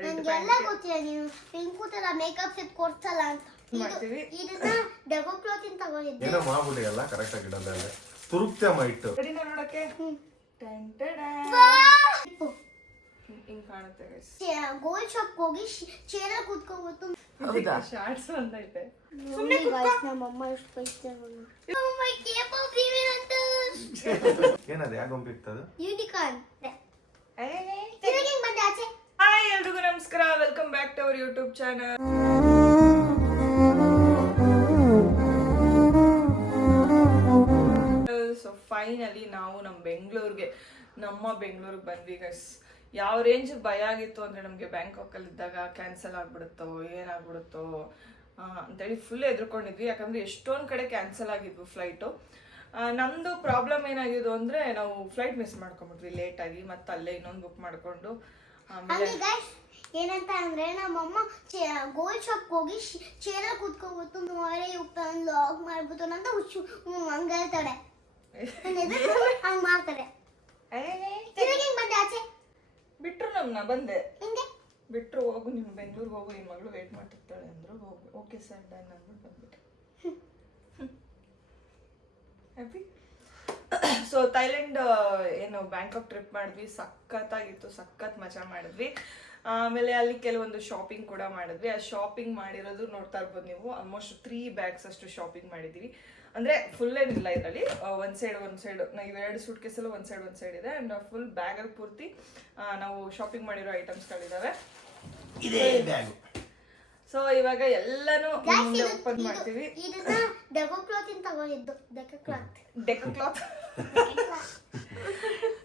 Red ಎಲ್ಲ ಗೊತ್ತಿಲ್ಲ ನೀವು ಪಿಂಕು ತರ ಮೇಕಪ್ ಸೆಟ್ ಕೊಡ್ಸಲ್ಲ ಅಂತ ಮಾಡ್ತೀವಿ. ಇದನ್ನ ಡಬಲ್ ಕ್ಲಾತ್ ಇಂದ ತಗೊಂಡಿದ್ದೆ. ಏನೋ ಮಾಡ್ಬಿಟ್ಟಿಯಲ್ಲ ಕರೆಕ್ಟ್ ಆಗಿ ಇಡಲ್ಲ ತುರುಕ್ತಮ್ಮ ಇಟ್ಟು ರೆಡಿನ ನೋಡಕ್ಕೆ ಹಿಂಗ್ ಕಾಣುತ್ತೆ ಗೈಸ್. ಗೋಲ್ಡ್ ಶಾಪ್ ಹೋಗಿ ಚೇರ್ ಕೂತ್ಕೋಬಹುದು. ಹೌದಾ ಶಾರ್ಟ್ಸ್ ಒಂದೈತೆ. ಸುಮ್ಮನೆ ನಮ್ಮ ಅಮ್ಮ ಎಷ್ಟು ಬೈತಾರೆ. ಓ ಮೈ ಕೇಬಲ್ ಪ್ರೀಮಿಯರ್ ಅಂತ. ಏನದು ಯಾವ ಗೊಂಬೆ ಇರ್ತದೆ? ಯೂನಿಕಾರ್ನ್. ತಿರುಗಿ ಬಂದೆ ಆಚೆ. ಹಾಯ್ ಎಲ್ರಿಗೂ ನಮಸ್ಕಾರ, welcome back to our YouTube channel. So finally ನಾವು ನಮ್ಮ ಬೆಂಗಳೂರಿಗೆ ಬಂದ್ವಿ ಗೈಸ್. ಯಾವ ರೇಂಜ್ ಭಯ ಆಗಿತ್ತು ಅಂದರೆ ನಮಗೆ ಬ್ಯಾಂಕಾಕಲ್ಲಿ ಇದ್ದಾಗ ಕ್ಯಾನ್ಸಲ್ ಆಗಿಬಿಡುತ್ತೋ ಏನಾಗ್ಬಿಡುತ್ತೋ ಅಂತೇಳಿ ಫುಲ್ ಎದ್ರುಕೊಂಡಿದ್ವಿ. ಯಾಕಂದರೆ ಎಷ್ಟೊಂದು ಕಡೆ ಕ್ಯಾನ್ಸಲ್ ಆಗಿದ್ವು ಫ್ಲೈಟು. ನಮ್ಮದು ಪ್ರಾಬ್ಲಮ್ ಏನಾಗಿದ್ದು ಅಂದರೆ ನಾವು ಫ್ಲೈಟ್ ಮಿಸ್ ಮಾಡ್ಕೊಂಬಿಟ್ವಿ ಲೇಟಾಗಿ, ಮತ್ತು ಅಲ್ಲೇ ಇನ್ನೊಂದು ಬುಕ್ ಮಾಡಿಕೊಂಡು ಆಮೇಲೆ ಏನಂತ ಅಂದ್ರೆ ನಮ್ಮಮ್ಮ ಗೋಲ್ಡ್ ಶಾಪ್ ಹೋಗಿ ಚೇರ ಕೂತ್ಕೋಬಹುದು, ನೋಡೇ ಉಪ್ಪನ್ನು ಲಾಗ್ ಮಾಡ್ಬಿಟ್ಟು ಅಂತ ಹುಚ್ಚು ಹಂಗ ಹೇಳ್ತಾಳೆ. ಹಂಗ್ ಮಾಡ್ತಾರೆ. ಬಂದೆ ಆಚೆ ಬಿಟ್ರು ನಮ್ಮನ್ನ ಬಂದೆ ಹಿಂಗೆ ಬಿಟ್ರು, ಹೋಗು ನಿಮ್ಮ ಬೆಂಗಳೂರಿಗೆ ಹೋಗು, ನಿಮ್ಮ ಮಗಳು ವೇಟ್ ಮಾಡ್ತಿರ್ತಾಳೆ ಅಂದರು. ಹೋಗು ಓಕೆ ಸರ್ ಡನ್ ಅಂದ್ಬಿಟ್ಟು ಬಂದ್ಬಿಟ್ಟೆ. ಹ್ಯಾಪಿ. ಸೊ ಥೈಲ್ಯಾಂಡ್ ಏನು ಬ್ಯಾಂಕಾಕ್ ಟ್ರಿಪ್ ಮಾಡಿದ್ವಿ, ಸಖತ್ತಾಗಿತ್ತು, ಸಖತ್ ಮಜಾ ಮಾಡಿದ್ವಿ. ಆಮೇಲೆ ಅಲ್ಲಿ ಕೆಲವೊಂದು ಶಾಪಿಂಗ್ ಕೂಡ ಮಾಡಿದ್ವಿ. ಆ ಶಾಪಿಂಗ್ ಮಾಡಿರೋದು ನೋಡ್ತಾ ಇರ್ಬೋದು ನೀವು, ಆಲ್ಮೋಸ್ಟ್ 3 ಬ್ಯಾಗ್ಸ್ ಅಷ್ಟು ಶಾಪಿಂಗ್ ಮಾಡಿದ್ದೀವಿ. ಅಂದರೆ ಫುಲ್ ಏನಿಲ್ಲ ಇದರಲ್ಲಿ, ಒಂದು ಸೈಡ್ ಇವೆರಡು ಸೂಟ್ ಕೇಸಲ್ಲೂ ಒಂದು ಸೈಡ್ ಇದೆ. ಆ್ಯಂಡ್ ಫುಲ್ ಬ್ಯಾಗಲ್ಲಿ ಪೂರ್ತಿ ನಾವು ಶಾಪಿಂಗ್ ಮಾಡಿರೋ ಐಟಮ್ಸ್ಗಳಿದ್ದಾವೆ. ಇದೇ ಬ್ಯಾಗ್. ಸೊ ಇವಾಗ ಎಲ್ಲಾನು ಓಪನ್ ಮಾಡ್ತೀವಿ. ಇದನ್ನ ಡಬಲ್ ಕ್ಲಾತ್ ಇಂದ ತಗೊಂಡಿದ್ದು. ಡೆಕೋ ಕ್ಲಾತ್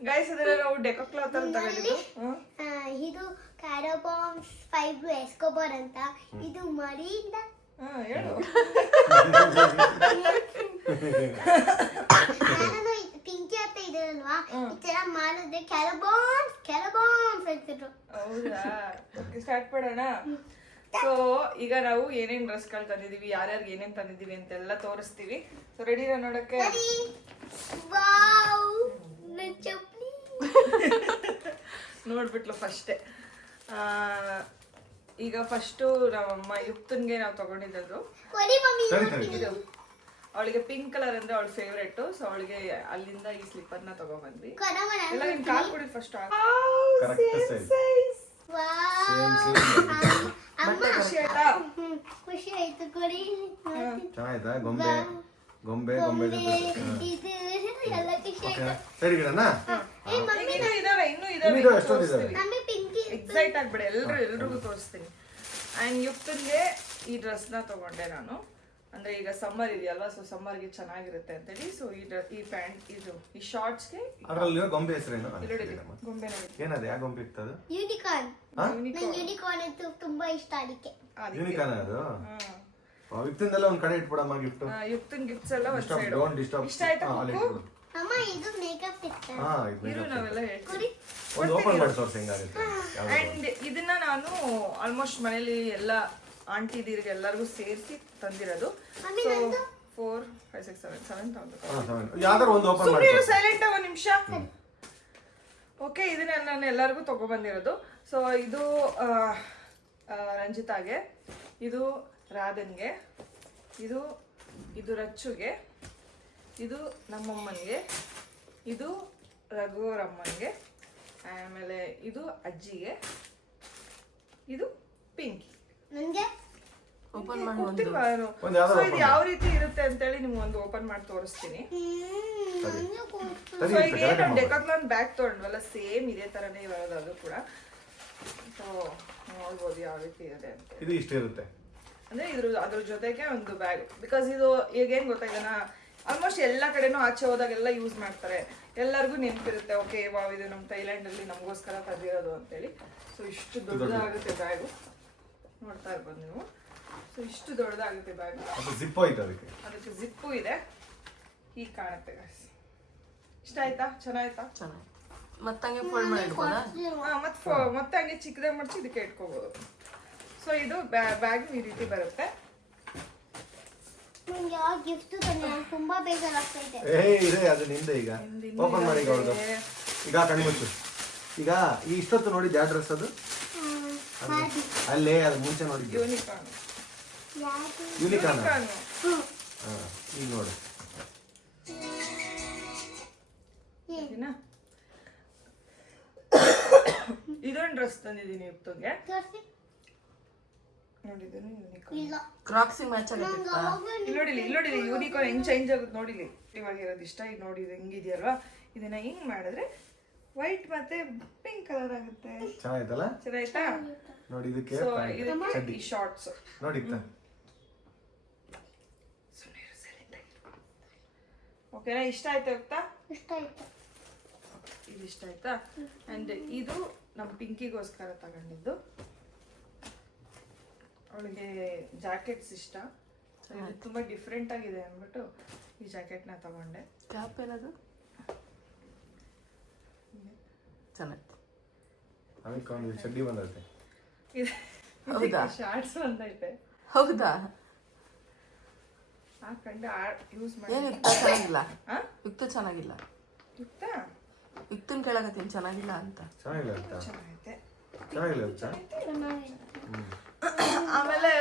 ಗೈಸ್, ಇದನ್ನ ನಾವು ಡೆಕೋ ಕ್ಲಾತ್ ಅಂತ ತಗೊಂಡಿದ್ದು. ಇದು ಕ್ಯಾರಬಾನ್ಸ್ ಫೈಬ್ರು ಎಸ್ಕೋಬಾರ್ ಅಂತ. ಇದು ಮರಿಯಿಂದ ಹೇಳು. ನಾನು ಪಿಂಕಿ ಅಂತ ಇದರಲ್ವಾ, ಈ ತರ ಮಾಡಿದ್ರೆ ಕ್ಯಾರಬಾನ್ಸ್ ಅಂತಿದ್ರು. ಹೌದಾ, ಓಕೆ ಸ್ಟಾರ್ಟ್ ಮಾಡೋಣ. ಸೊ ಈಗ ನಾವು ಏನೇನ್ ಡ್ರೆಸ್ಗಳು ತಂದಿದೀವಿ, ಯಾರ್ಯಾರಿಗೆ ಏನೇನ್ ತಂದಿದೀವಿ ಅಂತೆಲ್ಲ ತೋರಿಸ್ತೀವಿ. ಸೊ ರೆಡಿನಾ ನೋಡಕ್ಕೆ? ವಾವ್, ನನ್ನ ಚಪ್ಪಲಿ ನೋಡ್ಬಿಟ್ಲು ಫಸ್ಟೇ. ಈಗ ಫಸ್ಟು ನಮ್ಮಮ್ಮ ಯುಕ್ತನ್ಗೆ ನಾವು ತಗೊಂಡಿದ್ದು. ಇದು ಅವಳಿಗೆ ಪಿಂಕ್ ಕಲರ್ ಅಂದ್ರೆ ಅವಳ ಫೇವ್ರೇಟ್. ಸೊ ಅವಳಿಗೆ ಅಲ್ಲಿಂದ ಈ ಸ್ಲಿಪ್ಪರ್ನ ತಗೊಂಡ್ಬಂದ್ವಿ. ಎಲ್ಲ ನಿನ್ ಕಾಲ್ ಕೊಡಿ ಫಸ್ಟ್. ಖುಷಿ ಆಯ್ತು ಕೊಡಿ. ಚೆನ್ನಾಯ್ತಾ ಗೊಂಬೆ ಗೊಂಬೆ ಗೊಂಬೆ ಇದು ಎಲ್ಲ ಖುಷಿ ಆಯ್ತು. ಸರಿ ಗಿಡನಾ? ನಮಗೆ ಪಿಂಕಿ ಎಕ್ಸೈಟ್ ಆಗ್ಬಿಡೆ, ಎಲ್ರಿಗೂ ತೋರಿಸ್ತೀನಿ. ಅಂಡ್ ಯುಕ್ತನ್ಗೆ ಈ ಡ್ರೆಸ್ನ ತಗೊಂಡೆ ನಾನು. ಅಂದ್ರೆ ಈಗ ಸಮ್ಮರ್ ಇದೆಯಲ್ವಾ, ಸೊ ಸಮ್ಮರ್ಗೆ ಚೆನ್ನಾಗಿರುತ್ತೆ ಅಂತೇಳಿ. ಸೊ ಈ ಪ್ಯಾಂಟ್, ಈ ಶಾರ್ಟ್ಸ್ಗೆ ಅದರಲ್ಲಿ ಗೊಂಬೆ ಹೆಸರೇನು? ಗೊಂಬೆ ಏನದು ಯಾವ ಗೊಂಬೆ ಇರ್ತದೆ? ಯೂನಿಕಾರ್ನ್. ಯೂನಿಕಾರ್ನ್ ಅಂತ ತುಂಬಾ ಇಷ್ಟ ಅದಕ್ಕೆ. ಯೂನಿಕಾರ್ನ್ ಅದು. ಯುಕ್ತಿಂದೆಲ್ಲ ಒಂದ್ ಕಡೆ ಇಟ್ಬಿಡಮ್ಮ ಗಿಫ್ಟ್. ಯುಕ್ತನ್ ಗಿಫ್ಟ್ಸ್ ಎಲ್ಲ ಒಂದ್ ಸೈಡ್. Don't disturb. ಇಷ್ಟ ಆಯ್ತಾ ಕುಕ್ಕು? ಅಮ್ಮ ಇದು ಮೇಕಪ್ ಇತ್ತು. ಇರು ನಾವೆಲ್ಲ ಹೇಳ್ತೀವಿ. ಒಂದು ಓಪನ್ ಮಾಡಿ ತೋರಿಸಿ ಹೆಂಗಾಗುತ್ತೆ. ಅಂಡ್ ಇದನ್ನ ನಾನು ಆಲ್ಮೋಸ್ಟ್ ಮನೇಲಿ ಎಲ್ಲ ಆಂಟಿದಿರಿಗೆ ಎಲ್ಲರಿಗೂ ಸೇರಿಸಿ ತಂದಿರೋದು. 4, 5, 6, 7 ತಗೊಂಡು. ಯಾವ್ದಾರು ಒಂದು ಓಪನ್ ಮಾಡಿ. ಸೈಲೆಂಟ್ ಒಂದು ನಿಮಿಷ. ಓಕೆ, ಇದನ್ನೆಲ್ಲ ನಾನು ಎಲ್ಲರಿಗೂ ತಗೊಬಂದಿರೋದು. ಸೊ ಇದು ರಂಜಿತಾಗೆ, ಇದು ರಾಧನ್ಗೆ, ಇದು ರಚ್ಚುಗೆ, ಇದು ನಮ್ಮಮ್ಮನಿಗೆ, ಇದು ರಘುವರಮ್ಮನಿಗೆ, ಆಮೇಲೆ ಇದು ಅಜ್ಜಿಗೆ, ಇದು ಪಿಂಕಿ. ನನಗೆ ಓಪನ್ ಮಾಡಿ ಇದು ಯಾವ ರೀತಿ ಇರುತ್ತೆ ಅಂತೇಳಿ ನಿಮ್ಗೆ ಒಂದು ಓಪನ್ ಮಾಡಿ ತೋರಿಸ್ತೀನಿ. ಸೊ ಈಗ ಏನು ಡೆಕಾಥ್ಲಾನ್ ಬ್ಯಾಗ್ ತಗೊಂಡ್ವಲ್ಲ, ಸೇಮ್ ಇದೇ ತರನೇ ಇರೋದು ಅದು ಕೂಡ. ಸೊ ನೋಡ್ಬೋದು ಯಾವ ರೀತಿ ಇದೆ ಅಂತ. ಇದು ಇಷ್ಟ ಇರುತ್ತೆ ಅಂದ್ರೆ ಅದ್ರ ಜೊತೆಗೆ ಒಂದು ಬ್ಯಾಗ್. ಬಿಕಾಸ್ ಇದು ಈಗ ಏನ್ ಗೊತ್ತಾಯ್ತಾನ, ಆಲ್ಮೋಸ್ಟ್ ಎಲ್ಲ ಕಡೆನೂ ಆಚೆ ಹೋದಾಗೆಲ್ಲ ಯೂಸ್ ಮಾಡ್ತಾರೆ, ಎಲ್ಲರಿಗೂ ನೆನಪಿರುತ್ತೆ. ಓಕೆ ವಾವ್, ಇದು ನಮ್ಮ ಥೈಲ್ಯಾಂಡ್ ಅಲ್ಲಿ ನಮಗೋಸ್ಕರ ತಂದಿರೋದು ಅಂತೇಳಿ. ಸೊ ಇಷ್ಟು ದೊಡ್ಡದಾಗುತ್ತೆ ಬ್ಯಾಗು, ನೋಡ್ತಾ ಇರ್ಬೋದು ನೀವು. ಸೊ ಇಷ್ಟು ದೊಡ್ಡದಾಗುತ್ತೆ ಬ್ಯಾಗ್. ಜಿಪ್ ಆಯ್ತು, ಅದಕ್ಕೆ ಜಿಪ್ಪು ಇದೆ. ಹೀಗೆ ಕಾಣುತ್ತೆ ಗೈಸ್. ಇಷ್ಟ ಆಯ್ತಾ? ಚೆನ್ನಾಯ್ತಾ? ಮತ್ತಂಗೆ ಫೋಲ್ಡ್ ಮಾಡಿ ಇಡ್ಬೋದಾ? ಮತ್ತೆ ಹಂಗೆ ಚಿಕ್ಕದಾಗಿ ಮಡ್ಚಿ ಇದಕ್ಕೆ ಇಟ್ಕೋಬಹುದು. ಸೊ ಇದು ಬ್ಯಾಗ್ ಈ ರೀತಿ ಬರುತ್ತೆ. ನನಗೆ ಆ ಗಿಫ್ಟ್ ತಂದೆ ತುಂಬಾ ಬೇಜಾರಾಗ್ತಾ ಇದೆ. ಇದೆ ಅದು ನಿಂದೆ. ಈಗ ಓಪನ್ ಮಾಡಿ ಈಗ ಕಣ್ಮುಚ್ಚು. ಈಗ ಈ ಇಷ್ಟೊತ್ತು ನೋಡಿದ್ದು ಯಾವ ಡ್ರೆಸ್ ಅದು? ಅಲ್ಲೇ ಅದು ಮುಂಚೆ ನೋಡಿದ್ದೆ ಯೂನಿಕಾರ್ನ್. ಯೂನಿಕಾರ್ನ್. ಯೂನಿಕಾರ್ನ್. ಹಾ ಈಗ ನೋಡು. ಸರಿನಾ? ಇದೊಂದು ಡ್ರೆಸ್ ತಂದಿದ್ದೀನಿ ಯುಕ್ತಂಗೆ. ನೋಡಿದ್ದೀನಿ ಯೂನಿಕಾರ್ನ್. ಇಲ್ಲ ಕ್ರಾಕ್ಸಿ ಮ್ಯಾಚ್ ಆಗುತ್ತೆ ಇಲ್ಲಿ ನೋಡಿಲಿ ಯೂನಿಕಾರ್ನ್ ಹೆಂಗ್ ಚೇಂಜ್ ಆಗುತ್ತೆ ನೋಡಿಲಿ. ಇವಾಗ ಇರೋದು ಇಷ್ಟ. ಈಗ ನೋಡಿ ಇದು ಹೆಂಗಿದೆಯಲ್ವಾ, ಇದನ್ನ ಹಿಂಗ್ ಮಾಡಿದ್ರೆ ವೈಟ್ ಮತ್ತೆ ಪಿಂಕ್ ಕಲರ್ ಆಗುತ್ತೆ. ಚೆನ್ನಾಯ್ತಲ್ಲ? ಚೆನ್ನಾಯ್ತಾ? ನೋಡಿ ಇದಕ್ಕೆ ಸೊ ಪ್ಯಾಂಟ್. ಇದಕ್ಕೆ ಚಡ್ಡಿ ಈ ಶಾರ್ಟ್ಸ್. ನೋಡಿ ಇತ್ತ. ಓಕೆನಾ? ಇಷ್ಟ ಆಯ್ತಾ ಯುಕ್ತಾ? ಇಷ್ಟ ಆಯ್ತು. ಇದು ಇಷ್ಟ ಆಯ್ತಾ? ಅಂಡ್ ಇದು ನಮ್ಮ ಪಿಂಕಿಗೋಸ್ಕರ ತಗೊಂಡಿದ್ದು. ಅವಳಿಗೆ ಜಾಕೆಟ್ಸ್ ಇಷ್ಟ. ಸೊ ಇದು ತುಂಬಾ ಡಿಫ್ರೆಂಟ್ ಆಗಿದೆ ಅಂದ್ಬಿಟ್ಟು ಈ ಜಾಕೆಟ್ನ ತಗೊಂಡೆ. ಕ್ಯಾಪ್ ಏನದು ಚೆನ್ನಾಗಿ ಅದಕ್ಕೆ ಒಂದು ಚಡ್ಡಿ ಬಂದೈತೆ. ಹೌದಾ? ಶಾರ್ಟ್ಸ್ ಬಂದೈತೆ. ಹೌದಾ? ಹಾಕೊಂಡು ಯೂಸ್ ಏನು ಮಾಡಿ. ಯುಕ್ತ ಚೆನ್ನಾಗಿಲ್ಲ? ಹಾ? ಯುಕ್ತ ಚೆನ್ನಾಗಿಲ್ಲ? ಯುಕ್ತಾ? ಯುಕ್ತನ್ ಕೇಳಕತ್ತೀನಿ ಚೆನ್ನಾಗಿಲ್ಲ ಅಂತ. ಚೆನ್ನಾಗಿಲ್ಲ ಅಂತ. ಚೆನ್ನಾಗೈತೆ. ಚೆನ್ನಾಗಿಲ್ಲ ಅಂತ. ಆಮೇಲೆ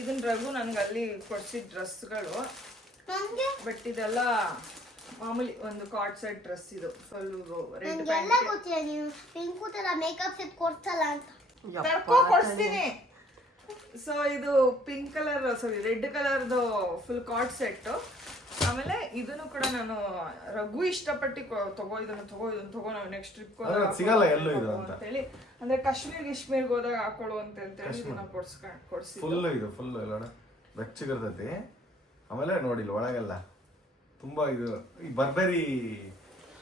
ಇದನ್ನ ರಘು ನನ್ಗೆ ಅಲ್ಲಿ ಕೊಡ್ಸಿದ ಡ್ರೆಸ್ಗಳು. ನನ್ಗೆ ಬಟ್ ಇದೆಲ್ಲ ಮಾಮೂಲಿ ಒಂದು ಕಾರ್ಡ್ ಸೆಟ್ ಡ್ರೆಸ್. ಇದು ಫುಲ್ ರೆಡ್ ನನ್ಗೆಲ್ಲ ಪ್ಯಾಂಟ್ ಗೊತ್ತಿಲ್ಲ ನೀವು ಪಿಂಕು ತರ ಮೇಕಪ್ ಸೆಟ್ ಕೊಡ್ಸಲ್ಲ ಅಂತ. ತರ್ಕೋ ಕೊಡ್ಸ್ತೀನಿ. ಸೊ ಇದು ಪಿಂಕ್ ಕಲರ್ ಸಾರಿ ರೆಡ್ ಕಲರ್ದು ಫುಲ್ ಕಾರ್ಡ್ ಸೆಟ್. ಆಮೇಲೆ ಇದನ್ನು ಕೂಡ ನಾನು ರಘು ಇಷ್ಟಪಟ್ಟು ತಗೋ ನಾವು ನೆಕ್ಸ್ಟ್ ಟ್ರಿಪ್ ಅದೇ ಸಿಗಲ್ಲ ಎಲ್ಲೂ ಇದು ಅಂತ ಹೇಳಿ. ಅಂದ್ರೆ ಕಾಶ್ಮೀರ್ಗೆ ಹೋದಾಗ ಹಾಕೊಳ್ಳು ಅಂತ ಹೇಳಿ ಇದನ್ನ ಕೊಡ್ಸಿ. ಫುಲ್ ಇದು ಫುಲ್ ಎಲ್ಲ ಬೆಚ್ಚಗಿರ್ತೈತಿ. ಆಮೇಲೆ ನೋಡಿ ಇಲ್ಲಿ ಒಳಗೆಲ್ಲ ತುಂಬಾ ಇದು ಈ ಬರ್ಬರಿ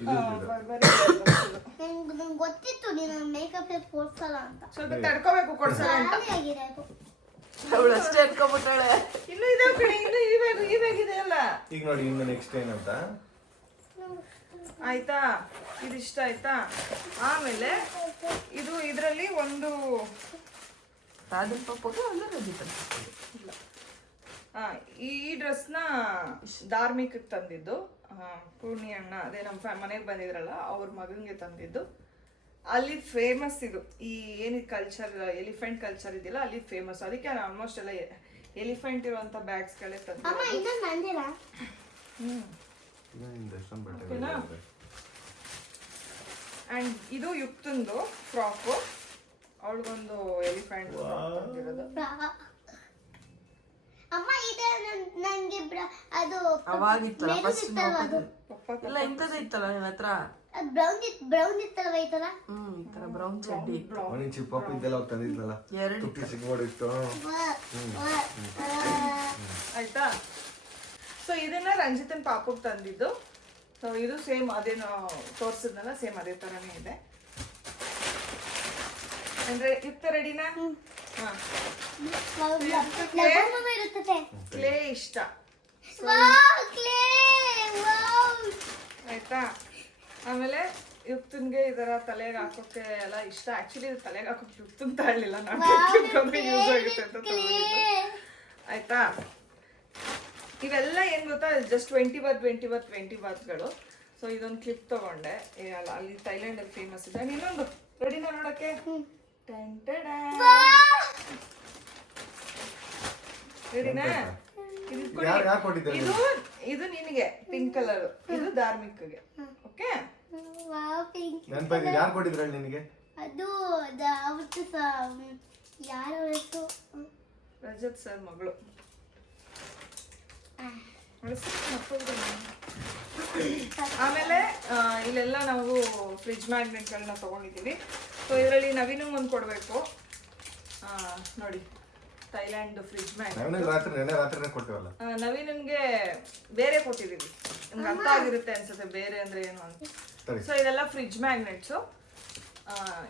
ಇದು ನಂಗೆ ಗೊತ್ತಿತ್ತು ನೀನು ಮೇಕಪ್ ಸೆಟ್ ಕೊಡ್ಸಲ್ಲ ಅಂತ. ಸ್ವಲ್ಪ ತಡ್ಕೋಬೇಕು ಕೊಡ್ಸಲ್ಲ ಅಂತ. ಖಾಲಿ ಆಗಿದೆ ಅದು. ಅವಳು ಅಷ್ಟೇ ಅನ್ಕೊಬಿಟ್ಟಾಳೆ. ಇನ್ನು ಇದಾವ ಕಡೆ ಇನ್ನು ಈ ಬ್ಯಾಗ್ ಇದೆ ಅಲ್ಲ. ಈಗ ನೋಡಿ ಇನ್ನು ನೆಕ್ಸ್ಟ್ ಏನಂತ ಆಯ್ತಾ? ಇದು ಇಷ್ಟ ಆಯ್ತಾ? ಆಮೇಲೆ ಇದು ಇದರಲ್ಲಿ ಒಂದು ರಾಧನ್ ಪಾಪಗೆ ಅಲ್ಲ ರಜಿತನ್ ಇಲ್ಲ. ಈ ಡ್ರೆಸ್ನ ಧಾರ್ಮಿಕ ತಂದಿದ್ದು. ಪೂರ್ಣಿ ಅಣ್ಣ ಅದೇ ನಮ್ಮ ಮನೆಗೆ ಬಂದಿದ್ರಲ್ಲ ಅವ್ರ ಮಗನಿಗೆ ತಂದಿದ್ದು. ಅಲ್ಲಿ ಫೇಮಸ್ ಇದು ಈ ಏನಿದು ಕಲ್ಚರ್ ಎಲಿಫೆಂಟ್ ಕಲ್ಚರ್ ಇದೆಯಲ್ಲ ಅಲ್ಲಿ ಫೇಮಸ್. ಅದಕ್ಕೆ ನಾನು ಆಲ್ಮೋಸ್ಟ್ ಎಲ್ಲ ಎಲಿಫೆಂಟ್ ಇರುವಂತ ಬ್ಯಾಗ್ಸ್ಗಳೇ ತಂದೆ. ಅಮ್ಮ ಇನ್ನೊಂದು ನಂದಿಲ್ಲ. ಓಕೆನಾ? ಅಂಡ್ ಇದು ಯುಕ್ತಂದು ಫ್ರಾಕು. ಅವಳಿಗೊಂದು ಎಲಿಫೆಂಟ್ ತಂದಿರೋದು. ಅಮ್ಮ ಇದೆ ನಂಗೆ ಅದು ಅವಾಗಿತ್ತಲ್ಲ ಫಸ್ಟ್ ಇತ್ತಲ್ವಾ ಅದು ಇಲ್ಲ ಇಂಥದ್ದು ಇತ್ತಲ್ಲ ನಿನ್ನ ಹತ್ರ. ಬ್ರೌನ್ ಇತ್ತಲ್ವಾ ಈ ತರ. ಈ ತರ ಬ್ರೌನ್ ಚಡ್ಡಿ ಚಿಪ್ ಪಾಪ್ ಇದೆಲ್ಲ ತಂದಿದ್ಲಲ್ಲ ಎರಡು ತುಟ್ಟಿ ಸಿಗ್ಬೋಡಿತ್ತು. ಆಯ್ತಾ? ಸೊ ಇದನ್ನ ರಂಜಿತನ್ ಪಾಪುಗ್ ತಂದಿದ್ದು. ಸೊ ಇದು ಸೇಮ್ ಅದೇನು ತೋರ್ಸಿದ್ನಲ್ಲ ಸೇಮ್ ಅದೇ ತರಾನೇ ಇದೆ. ಅಂದ್ರೆ ಯುಕ್ತ ರೆಡಿನಾ? ಇರುತ್ತದೆ. ಕ್ಲೇ ಇಷ್ಟ ಆಯ್ತಾ? ಆಮೇಲೆ ಯುಕ್ತನ್ಗೆ ಇದರ ತಲೆಗೆ ಹಾಕೋಕೆ ಎಲ್ಲ ಇಷ್ಟ. ಆಕ್ಚುಲಿ ಇದು ತಲೆಗೆ ಹಾಕೋಕೆ ಯುಕ್ತನ್ ತಗೊಳ್ಳಿಲ್ಲ, ನಾನು ಯೂಸ್ ಆಗುತ್ತೆ ಅಂತ ತಗೊಂಡಿದ್ದು. ಆಯ್ತಾ? ಇವೆಲ್ಲ ಏನ್ ಗೊತ್ತಾ, ಜಸ್ಟ್ 20 ಬಾತ್ಗಳು. ಸೊ ಇದೊಂದು ಕ್ಲಿಪ್ ತಗೊಂಡೆ. ಅಲ್ಲಿ ಥೈಲ್ಯಾಂಡ್ ಅಲ್ಲಿ ಫೇಮಸ್ ಇದೆ. ಇನ್ನೊಂದು ರೆಡಿನಾ ನೋಡಕ್ಕೆ? ರೆಡಿನಾ? ಇದು ನಿನಗೆ ಪಿಂಕ್ ಕಲರ್, ಇದು ಧಾರ್ಮಿಕ್ಗೆ. ಓಕೆ? ಯಾರು ಕೊಟ್ಟಿದ್ರ ನಿನಗೆ? ಅದು ಅವತ್ತು ಯಾರ ಹೆಸರು? ರಜತ್ ಸರ್ ಮಗಳು. ಆಮೇಲೆ ಇಲ್ಲೆಲ್ಲ ನಾವು ಫ್ರಿಜ್ ಮ್ಯಾಗ್ನೆಟ್ಗಳನ್ನ ತಗೊಂಡಿದ್ದೀವಿ. ಸೊ ಇದರಲ್ಲಿ ನವೀನಂಗೆ ಒಂದು ಕೊಡಬೇಕು. ನೋಡಿ ಥೈಲ್ಯಾಂಡ್ ಫ್ರಿಜ್ ಮ್ಯಾಗ್ನೆಟ್. ರಾತ್ರಿ ಕೊಡ್ತೀವಲ್ಲ, ನವೀನನ್ಗೆ ಬೇರೆ ಕೊಟ್ಟಿದ್ದೀವಿ. ನಿಮ್ಗೆ ಅರ್ಥ ಆಗಿರುತ್ತೆ ಅನ್ಸುತ್ತೆ ಬೇರೆ ಅಂದ್ರೆ ಏನು ಅಂತ. ಸೊ ಇದೆಲ್ಲ ಫ್ರಿಜ್ ಮ್ಯಾಗ್ನೆಟ್ಸು.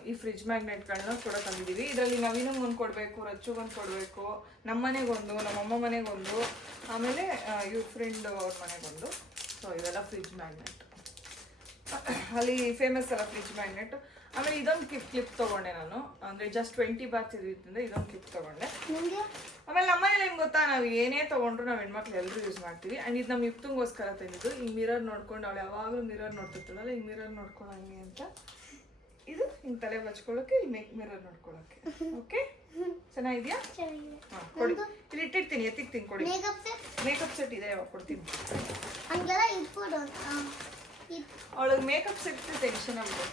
ಈ ಫ್ರಿಜ್ ಮ್ಯಾಗ್ನೆಟ್ಗಳನ್ನ ಕೂಡ ತಂದಿದ್ದೀವಿ. ಇದರಲ್ಲಿ ನವೀನಂಗೆ ಒಂದು ಕೊಡಬೇಕು, ರಚ್ಚುಗೊಂದು ಕೊಡಬೇಕು, ನಮ್ಮ ಮನೆಗೊಂದು, ನಮ್ಮಮ್ಮ ಮನೆಗೊಂದು, ಆಮೇಲೆ ಇವ್ರ ಫ್ರೆಂಡ್ ಅವ್ರ ಮನೆಗೊಂದು. ಸೊ ಇದೆಲ್ಲ ಫ್ರಿಜ್ ಮ್ಯಾಗ್ನೆಟ್. ಅಲ್ಲಿ ಫೇಮಸ್ ಅಲ್ಲ ಫ್ರಿಜ್ ಮ್ಯಾಗ್ನೆಟ್. ಆಮೇಲೆ ಇದೊಂದು ಕ್ಲಿಪ್ ತೊಗೊಂಡೆ ನಾನು. ಅಂದರೆ ಜಸ್ಟ್ 20 ಬಾತ್ ಇದ್ರಿಂದ ಇದೊಂದು ಕ್ಲಿಪ್ ತೊಗೊಂಡೆ. ಆಮೇಲೆ ನಮ್ಮನೇಲಿ ಏನು ಗೊತ್ತಾ, ನಾವು ಏನೇ ತೊಗೊಂಡ್ರು ನಾವು ಹೆಣ್ಮಕ್ಳು ಎಲ್ಲರೂ ಯೂಸ್ ಮಾಡ್ತೀವಿ. ಆ್ಯಂಡ್ ಇದು ನಮ್ಮ ಯುಕ್ತಂಗೋಸ್ಕರ ತಂದಿದ್ದು. ಈ ಮಿರರ್ ನೋಡ್ಕೊಂಡು ಅವಳು ಯಾವಾಗಲೂ ಮಿರರ್ ನೋಡ್ತಿರ್ತಾಳಲ್ಲ, ಈ ಮಿರರ್ ನೋಡ್ಕೊಳ್ಳೋಂಗೆ ಅಂತ ಇದು ಹಿಂಗ್ ತಲೆ ಬಚ್ಕೊಳ್ಳೋಕೆ, ಇಲ್ಲಿ ಮಿರರ್ ನೋಡ್ಕೊಳ್ಳೋಕೆ. ಓಕೆ, ಚೆನ್ನಾಗಿದ್ಯಾ? ಚೆನ್ನಾಗಿದೆ. ಹಾ, ಕೊಡಿ. ಇಲ್ಲಿ ಇಟ್ಟಿರ್ತೀನಿ, ಎತ್ತಿಕ್ತೀನಿ, ಕೊಡಿ. ಮೇಕಪ್ ಸೆಟ್ ಮೇಕಪ್ ಸೆಟ್ ಇದೆ, ಯಾವಾಗ ಕೊಡ್ತೀನಿ. ಹಂಗೆಲ್ಲ ಇಟ್ಕೊಡು. ಅವಳಿಗೆ ಮೇಕಪ್ ಸೆಟ್ ಟೆನ್ಷನ್ ಆಗ್ಬೋದು.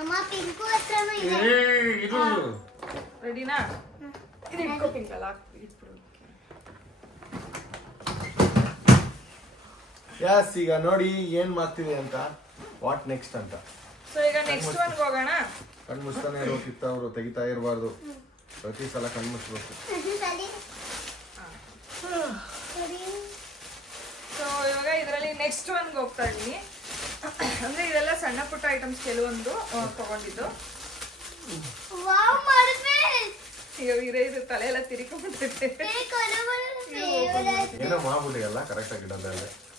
ಅಮ್ಮ ಪಿಂಕು ಹತ್ರನೂ ಇದೆ. ಇದು ರೆಡಿನಾ? ಇದು ಇಟ್ಕೋ ಪಿಂಕಲ್ಲ, ಇಟ್ಬಿಡು. ಯಾಸ್, ಈಗ ನೋಡಿ ಏನ್ ಮಾಡ್ತಿದೆ ಅಂತ, ವಾಟ್ ನೆಕ್ಸ್ಟ್ ಅಂತ. ಸೊ ಈಗ ನೆಕ್ಸ್ಟ್ ಒನ್ಗೆ ಹೋಗೋಣ. ಕಣ್ಣು ಮುಚ್ತಾನೆ ಇರೋಕ್ಕಿತ್ತ ಅವರು ತೆಗಿತಾ ಇರಬಾರ್ದು, ಪ್ರತಿ ಸಲ ಕಣ್ಣು ಮುಚ್ಚಬೇಕು. ಸರಿ. ಸರಿ. ಸೊ ಇವಾಗ ಇದರಲ್ಲಿ ನೆಕ್ಸ್ಟ್ ಒನ್ಗೆ ಹೋಗ್ತಾ ಇದ್ದೀನಿ. ಅಂದ್ರೆ ಇದೆಲ್ಲ ಸಣ್ಣ ಪುಟ್ಟ ಐಟಮ್ಸ್ ಕೆಲವೊಂದು ತಗೊಂಡಿದ್ದು. ವಾವ್, ಮಾಡಿದ್ವಿ. ಈಗ ಇದು ತಲೆ ಎಲ್ಲ ತಿರ್ಕೊಂಡ್ಬಿಟ್ಟಿದೆ. ಏನೋ ಮಾಡ್ಬಿಟ್ಟಿಯಲ್ಲ, ಕರೆಕ್ಟ್ ಆಗಿ ಇಡೋದೇ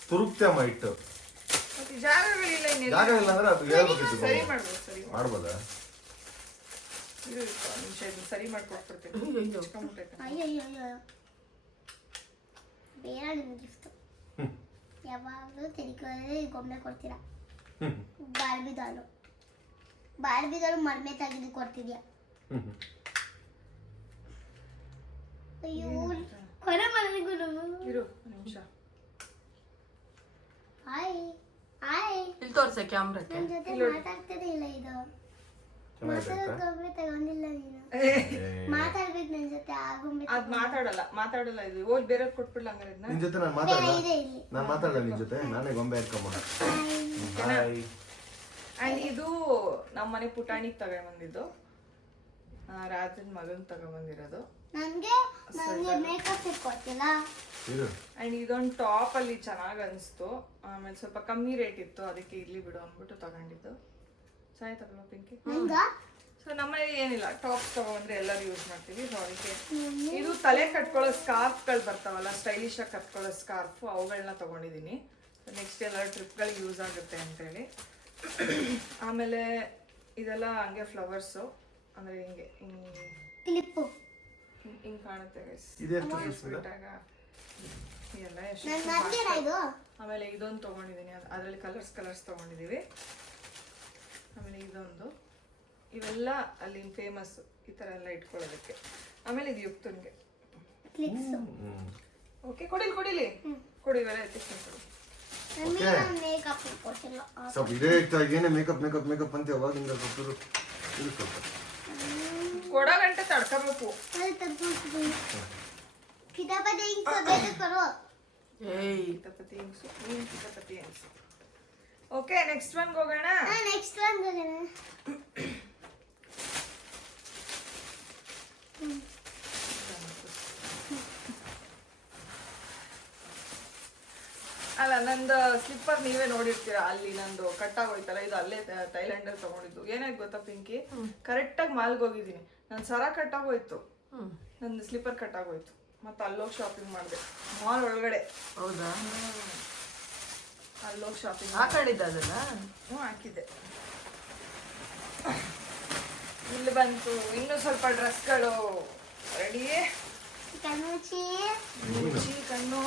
ತುರುಕ್ತಮ್ಮ ಇಟ್ಟು. ಮತ್ತೆ ಜಾಗಗಳಿಲ್ಲ, ಇನ್ನೆಲ್ಲ ಜಾಗ ಇಲ್ಲ ಅಂದ್ರೆ ಅದು ಹೇಳ್ಬೇಕಿತ್ತು. ಸರಿ ಮಾಡ್ಬೋದು. ಸರಿ ಮಾಡ್ಬೋದಾ? ಇದು ನಿಮಿಷ, ಇದನ್ನ ಸರಿ ಮಾಡ್ಕೊಟ್ಬಿಡ್ತೀನಿ. ಚಿಕ್ಕಮುಟ್ಟೈತೆ. ಅಯ್ಯಯ್ಯೋ, ಬೇಡ ನಿಮ್ಗೆ ಗಿಫ್ಟ್. ಯಾವಾಗಲೂ ತೆರಿಕೋದ್ರೆ ಗೊಂಬೆ ಕೊಡ್ತೀರಾ. ಬಾರ್ಬಿದಾಳು ಮರ್ಮೆ ತೆಗೆದು ಕೊಡ್ತಿದ್ಯಾ. ಅಯ್ಯೋ, ಕೊಡ ಮನೆಗೂ. ಇರು ನಿಮಿಷ. Hi hi. ಇಲ್ಲಿ ತೋರ್ಸ ಕ್ಯಾಮ್ರಾಕ್ಕೆ. ನನ್ನ ಜೊತೆ ಮಾತಾಡ್ತದೇ ಇಲ್ಲ ಇದು. ಚೆನ್ನಾಗಿತ್ತು. ಗೊಂಬೆ ತಗೊಂಡಿಲ್ಲ ನೀನು. ಮಾತಾಡ್ಬೇಕು ನನ್ನ ಜೊತೆ. ಆ ಗೊಂಬೆ ಅದ್ ಮಾತಾಡಲ್ಲ ಇದು. ಹೋಗಿ ಬೇರೆ ಕೊಟ್ಬಿಡ್ಲ ಹಂಗಾರೆ ಇದನ್ನ. ನಿನ್ ಜೊತೆ ನಾನು ಮಾತಾಡಲ್ಲ. ಇದೆ ಇಲ್ಲಿ. ನಾನು ಮಾತಾಡಲ್ಲ ನಿನ್ ಜೊತೆ, ನಾನೇ ಗೊಂಬೆ ಇಟ್ಕೊಂಬ. ಹಾಯ್. ಅಂಡ್ ಇದು ನಮ್ಮ ಮನೆ ಪುಟಾಣಿಗೆ ತಗೊಂಡ್ಬಂದಿದ್ದು, ರಾಜನ್ ಮಗನ್ ತಗೊಂಡ್ಬಂದಿರೋದು. ನನಗೆ ಮೇಕಪ್ ಸೆಟ್ ಕೊಡ್ತಿಲ್ಲ. ಇದು ಅಂಡ್ ಇದೊಂದು ಟಾಪ್ ಅಲ್ಲಿ ಚೆನ್ನಾಗ್ ಅನ್ಸ್ತು. ಆಮೇಲೆ ಸ್ವಲ್ಪ ಕಮ್ಮಿ ರೇಟ್ ಇತ್ತು, ಅದಕ್ಕೆ ಇರ್ಲಿ ಬಿಡು ಅಂದ್ಬಿಟ್ಟು ತಗೊಂಡಿದ್ದು. ಚೆನ್ನಾಗಿ ತಗೊಳ್ಳೋ ಪಿಂಕಿ. ಹಂಗ ಸೊ ನಮ್ಮನೇಲಿ ಏನಿಲ್ಲ, ಟಾಪ್ಸ್ ತಗೊಂಡ್ರೆ ಎಲ್ಲರೂ ಯೂಸ್ ಮಾಡ್ತೀವಿ. ಸೊ ಅದಕ್ಕೆ ಇದು ತಲೆ ಕಟ್ಕೊಳ್ಳೋ ಸ್ಕಾರ್ಫ್ಗಳು ಬರ್ತಾವಲ್ಲ, ಸ್ಟೈಲಿಶ್ ಆಗಿ ಕಟ್ಕೊಳ್ಳೋ ಸ್ಕಾರ್ಫ್, ಅವುಗಳನ್ನ ತಗೊಂಡಿದ್ದೀನಿ. ನೆಕ್ಸ್ಟ್ ಎಲ್ಲ ಟ್ರಿಪ್ಗಳಿಗೆ ಯೂಸ್ ಆಗುತ್ತೆ ಅಂತೇಳಿ. ಆಮೇಲೆ ಇದೆಲ್ಲ ಹಂಗೆ ಫ್ಲವರ್ಸು, ಅಂದ್ರೆ ಹಿಂಗೆ ಕ್ಲಿಪ್ಪು ಹಿಂಗ್ ಕಾಣುತ್ತೆ guys. ಇದೆಷ್ಟು ಬಿಟ್ಟಾಗ ಎಲ್ಲ ಎಷ್ಟು ನನ್ನ ಅದೇನ ಇದು. ಆಮೇಲೆ ಇದೊಂದು ತಗೊಂಡಿದ್ದೀನಿ, ಅದರಲ್ಲಿ ಕಲರ್ಸ್ ತಗೊಂಡಿದ್ದೀವಿ. ಆಮೇಲೆ ಇದೊಂದು, ಇವೆಲ್ಲ ಅಲ್ಲಿ ಫೇಮಸ್ ಈ ಥರ ಎಲ್ಲ ಇಟ್ಕೊಳ್ಳೋದಕ್ಕೆ. ಆಮೇಲೆ ಇದು ಯುಕ್ತನ್ಗೆ ಕ್ಲಿಪ್ಸ್. ಓಕೆ, ಕೊಡಿಲಿ ಕೊಡಿ, ಇವೆಲ್ಲ ಎತ್ತಿಸ್ಕೊಂಡು ಕೊಡಿ. ನಮಗೆ ಮೇಕಪ್ ಕೊಟ್ಟಿಲ್ಲ. ಸ್ವಲ್ಪ ಇದೇ ಇರ್ತಾ ಏನೇ ಮೇಕಪ್ ಅಂತ ಯಾವಾಗ ಹಿಂಗೆ ಕೊಟ್ಟರು ಇದು ಸ್ವಲ್ಪ ಕೊಡೋ ಗಂಟೆ ತಡ್ಕೋಬೇಕು. ಅದು ತಗ್ಗಿಸ್ಬಿಟ್ಟು ಕಿತಾಪತಿ ಹಿಂಗ್ ಬೇಗ ಕೊಡು. ಏಯ್ ಕಿತಾಪತಿ ಹೆಂಗ್ಸು. ಓಕೆ, ನೆಕ್ಸ್ಟ್ ಒನ್ಗೆ ಹೋಗೋಣ. ನೆಕ್ಸ್ಟ್ ಒನ್ ಹೋಗೋಣ. ಅಲ್ಲ, ನಂದು ಸ್ಲಿಪ್ಪರ್ ನೀವೇ ನೋಡಿರ್ತೀರಾ, ಅಲ್ಲಿ ನಂದು ಕಟ್ಟಾಗೋಯ್ತಲ್ಲ, ಇದು ಅಲ್ಲೇ ಥೈಲ್ಯಾಂಡಲ್ಲಿ ತಗೊಂಡಿದ್ದು. ಏನಾಯ್ತು ಗೊತ್ತಾ ಪಿಂಕಿ, ಕರೆಕ್ಟಾಗಿ ಮಾಲ್ಗೆ ಹೋಗಿದ್ದೀನಿ, ನನ್ನ ಸರ ಕಟ್ಟಾಗೋಯ್ತು, ನಂದು ಸ್ಲಿಪ್ಪರ್ ಕಟ್ಟಾಗೋಯ್ತು. ಮತ್ತೆ ಅಲ್ಲೋಗಿ ಶಾಪಿಂಗ್ ಮಾಡಿದೆ ಮಾಲ್ ಒಳಗಡೆ. ಹೌದಾ? ಅಲ್ಲೋಗಿ ಶಾಪಿಂಗ್ ಹಾಕೊಂಡಿದ್ದ ಅದನ್ನ? ಹಾಕಿದ್ದೆ. ಇಲ್ಲಿ ಬಂತು ಇನ್ನೂ ಸ್ವಲ್ಪ ಡ್ರೆಸ್ಗಳು ರೆಡಿ. ಕಣ್ಣುಚಿ ಕಣ್ಣು.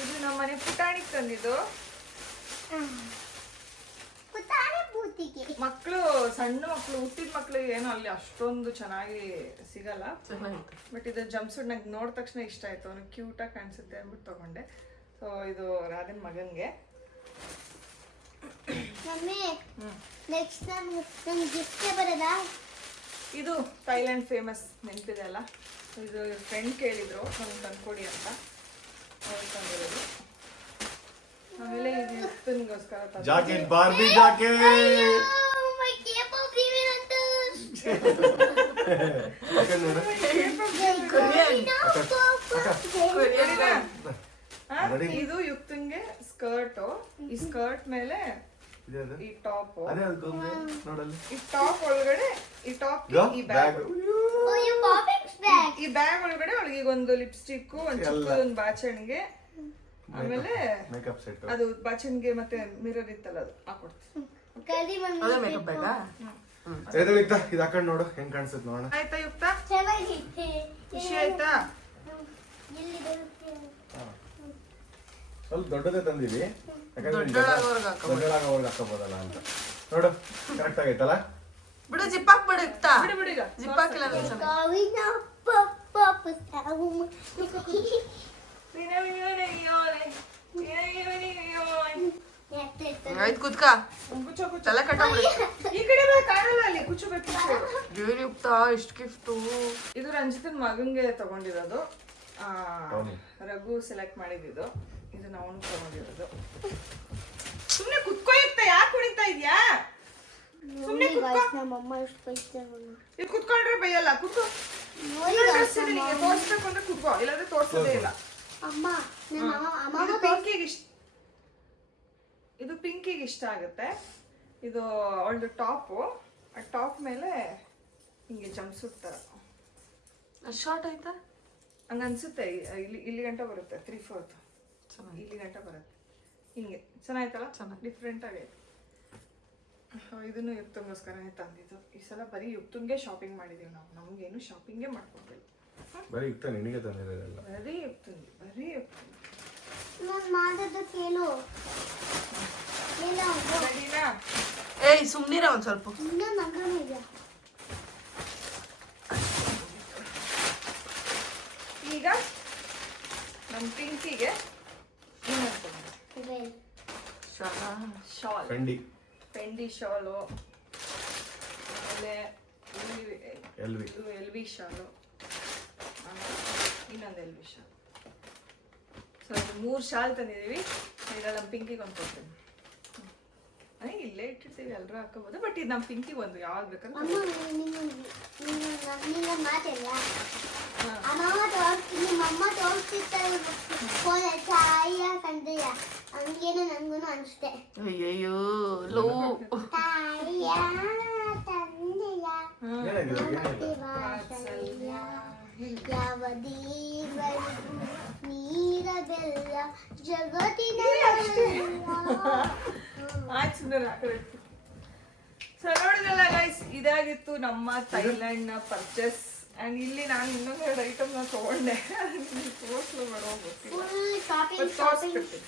ಇದು ನಮ್ಮ ಮನೆ ಪುಟಾಣಿಗೆ ತಂದಿದ್ದು. ಪುಟಾಣಿ ಬೂತಿಗೆ ಮಕ್ಕಳು, ಸಣ್ಣ ಮಕ್ಕಳು, ಹುಟ್ಟಿದ ಮಕ್ಳಿಗೆ ಏನೋ ಅಲ್ಲಿ ಅಷ್ಟೊಂದು ಚೆನ್ನಾಗಿ ಸಿಗಲ್ಲ. ಚೆನ್ನಾಗಿತ್ತು. ಬಟ್ ಇದು ಜಂಪ್ಸೂಟ್ ನಂಗೆ ನೋಡಿದ ತಕ್ಷಣ ಇಷ್ಟ ಆಯ್ತು, ಅವ್ನಿಗೆ ಕ್ಯೂಟಾಗಿ ಕಾಣಿಸುತ್ತೆ ಅಂದ್ಬಿಟ್ಟು ತಗೊಂಡೆ. ಸೊ ಇದು ರಾಧನ್ ಮಗನ್ಗೆ. ಮಮ್ಮಿ ನೆಕ್ಸ್ಟ್ ನನ್ಗೆ ಗಿಫ್ಟ್ ಬರೋದಾ? ಇದು ಥೈಲ್ಯಾಂಡ್ ಫೇಮಸ್, ನೆನಪಿದೆ ಅಲ್ಲ, ಇದು ಫ್ರೆಂಡ್ ಕೇಳಿದ್ರು ನಮ್ಗೆ ತಂದ್ಕೊಡಿ ಅಂತ, ಅವ್ರು ತಂದಿರೋದು. ಆಮೇಲೆ ಇದು ಯುಕ್ತನಿಗೋಸ್ಕರ ಜಾಕೆಟ್, ಬಾರ್ಬಿ ಜಾಕೆಟ್. ಮೈ ಕೇಪಲ್ ಪ್ರೀಮಿಯರ್ ಅಂತ ಇದು ಯುಕ್ತನ್ಗೆ ಸ್ಕರ್ಟ್. ಈ ಸ್ಕರ್ಟ್ ಮೇಲೆ ಈ ಟಾಪ್, ನೋಡಲ್ಲಿ ಈ ಟಾಪ್ ಒಳಗಡೆ, ಈ ಟಾಪ್ ಈ ಬ್ಯಾಗ್, ಈ ಬ್ಯಾಗ್ ಒಳಗಡೆ ಅವಳಿಗೆ ಒಂದು ಲಿಪ್ಸ್ಟಿಕ್, ಒಂದು ಚಿಕ್ಕದೊಂದು ಬಾಚಣಿಗೆ, ಆಮೇಲೆ ಮೇಕಪ್ ಸೆಟ್. ಅದು ಬಾಚಣಿಗೆ ಮತ್ತೆ ಮಿರರ್ ಇತ್ತಲ್ಲ, ಅದು ಹಾಕೊಡ್ತೀನಿ. ಅದೇ ಮೇಕಪ್ ಬ್ಯಾಗಾ? ಇದು ಹಾಕೊಂಡು ನೋಡು ಹೆಂಗ್ ಕಾಣಿಸುತ್ತೆ ನೋಡೋಣ. ಆಯ್ತಾ ಯುಕ್ತ? ಖುಷಿ ಆಯ್ತಾ? ಸ್ವಲ್ಪ ದೊಡ್ಡದೇ ತಂದಿವಿ, ಯಾಕಂದ್ರೆ ದೊಡ್ಡಳಾಗೋರ್ಗೆ ಹಾಕೋಬೋದು. ದೊಡ್ಡಳಾಗೋರ್ಗೆ ಹಾಕೋಬೋದಲ್ಲ ಅಂತ. ನೋಡು ಕರೆಕ್ಟ್ ಆಗೈತಲ್ಲ. ಬಿಡು ಜಿಪ್ಪಾಕ್ ಬಿಡು ಇಕ್ತಾ ಬಿಡು ಬಿಡು ಈಗ ಜಿಪ್ಪಾಕಿಲ್ಲ ಗೋವಿನ ಪಪ್ಪ ಪುಸ್ತಕವು ಆಯ್ತು ಕುತ್ಕ ಕುಚ್ಚೋ ಕುಚ್ಚೋ ತಲೆ ಕಟ್ಟಾಗ್ಬಿಡಿ ಈ ಕಡೆ ಬಾ, ಕಾಣಲ್ಲ ಅಲ್ಲಿ ಕುಚ್ಚಬೇಕು. ಯುಕ್ತ ಇಷ್ಟು ಗಿಫ್ಟು. ಇದು ರಂಜಿತನ್ ಮಗಂಗೆ ತಗೊಂಡಿರೋದು. ಹೌದು. ರಘು ಸೆಲೆಕ್ಟ್ ಮಾಡಿದ್ದು. ಇದು ನಾವು ತಗೊಂಡಿರೋದು. ಸುಮ್ನೆ ಕುತ್ಕೋ ಇರ್ತ, ಯಾಕೆ ಕುಣಿತಾ ಇದ್ಯಾ? ಸುಮ್ನೆ ಕುತ್ಕೋ. ನಮ್ಮಮ್ಮ ಎಷ್ಟು ಬೈತಾರೆ ಇದು ಕುತ್ಕೊಂಡ್ರೆ ಬೈಯಲ್ಲ, ಕುತ್ಕೋ. ತೋರ್ಸ್ಬೇಕು ಅಂದ್ರೆ ಕುತ್ಕೋ, ಇಲ್ಲಾಂದ್ರೆ ತೋರ್ಸೋದೇ ಇಲ್ಲ. ಅಮ್ಮ ನಮ್ಮ ಅಮ್ಮ ಇದು ಪಿಂಕಿಗೆ ಇಷ್ಟ, ಇದು ಪಿಂಕಿಗೆ ಇಷ್ಟ ಆಗುತ್ತೆ. ಇದು ಒಂದು ಟಾಪು, ಆ ಟಾಪ್ ಮೇಲೆ ಹಿಂಗೆ ಜಂಪ್ ಸೂಟ್ ತರ ಶಾರ್ಟ್ ಆಯ್ತಾ? ಹಂಗ ಅನ್ಸುತ್ತೆ. ಇಲ್ಲಿ ಇಲ್ಲಿ ಗಂಟ ಬರುತ್ತೆ, 3/4 ಚೆನ್ನಾಗಿ ಇಲ್ಲಿ ಗಂಟ ಬರುತ್ತೆ. ಹಿಂಗೆ ಚೆನ್ನಾಯ್ತಲ್ಲ, ಚೆನ್ನಾಗಿ. ಡಿಫ್ರೆಂಟ್ ಆಗೈತೆ. ಇದನ್ನು ಯುಕ್ತಂಗೋಸ್ಕರನೇ ತಂದಿದ್ದು. ಈ ಸಲ ಬರೀ ಯುಕ್ತಂಗೆ ಶಾಪಿಂಗ್ ಮಾಡಿದೀವಿ ನಾವು, ನಮ್ಗೇನು ಶಾಪಿಂಗೇ ಮಾಡ್ಕೊಂಡಿಲ್ಲ. ಬರೀ ಇಕ್ತ ನಿನಗೆ ತಂದಿರೋದೆಲ್ಲ. ಬರೀ ಯುಕ್ತಂಗಿ, ಬರೀ ಯುಕ್ತಂಗಿ. ನಾನು ಮಾತಾಡ ಕೇಳು ರೆಡಿನಾ? ಏಯ್ ಸುಮ್ನಿರ ಒಂದ್ ಸ್ವಲ್ಪ. ಇನ್ನೂ ನಂಗನೂ ಇದೆ. ಈಗ ನಮ್ಮ ಪಿಂಕಿಗೆ ಇನ್ನೊಂದು ಇದೆ. ಶಾಲ್, ಪೆಂಡಿ ಪೆಂಡಿ ಶಾಲು, ಆಮೇಲೆ ಎಲ್ವಿ ಎಲ್ ವಿ ಶಾಲು, ಇನ್ನೊಂದು ಎಲ್ ವಿ ಶಾಲು. ಸೊ ಇದು 3 ಶಾಲ್ ತಂದಿದ್ದೀವಿ. ಇದರಲ್ಲಿ ನಮ್ಮ ಪಿಂಕಿಗೆ ಒಂದು ಕೊಡ್ತೀನಿ. ಇಲ್ಲೇ ಇಟ್ಟಿರ್ತೀವಿ, ಎಲ್ಲರೂ ಹಾಕೋಬೋದು. ಬಟ್ ಇದು ನಮ್ಮ ಪಿಂಕಿಗೆ ಒಂದು ಯಾವಾಗ ಬೇಕಾದ್ರೆ ಅಮ್ಮ ನಿನ್ನ ಮಾತಿಲ್ಲ. ನಿಮ್ಮಮ್ಮ ತೋರಿಸ್ತಿರ್ತಾರೆ ಫೋನ್ ಚಾಯ ಕಂಡ್ರಿಯ, ಹಂಗೇನು ನನಗೂ ಅನಿಸುತ್ತೆ. ಅಯ್ಯಯ್ಯೋ ಲೋ ತಾಯಿಯ ತಂದೆಯ ವಾತ್ಸಲ್ಯ ಯಾವ ದೇವರಿಗೂ ನೀರ ಬೆಲ್ಲ ಜಗತ್ತಿನ ಆಯ್ತು ಸುಂದರ. ಸೊ ನೋಡಿದಲ್ಲ ಗೈಸ್, ಇದಾಗಿತ್ತು ನಮ್ಮ ಥೈಲ್ಯಾಂಡ್ ನ ಪರ್ಚೇಸ್. ಅಂಡ್ ಇಲ್ಲಿ ನಾನು ಇನ್ನೊಂದೆರಡು ಐಟಮ್ ನ ತಗೊಂಡೆ, ತೋರಿಸ್ಲು ಬರೋ ಗೊತ್ತಿಲ್ಲ. Full shopping shopping. ತೋರಿಸ್ಬಿಡ್ತೀನಿ.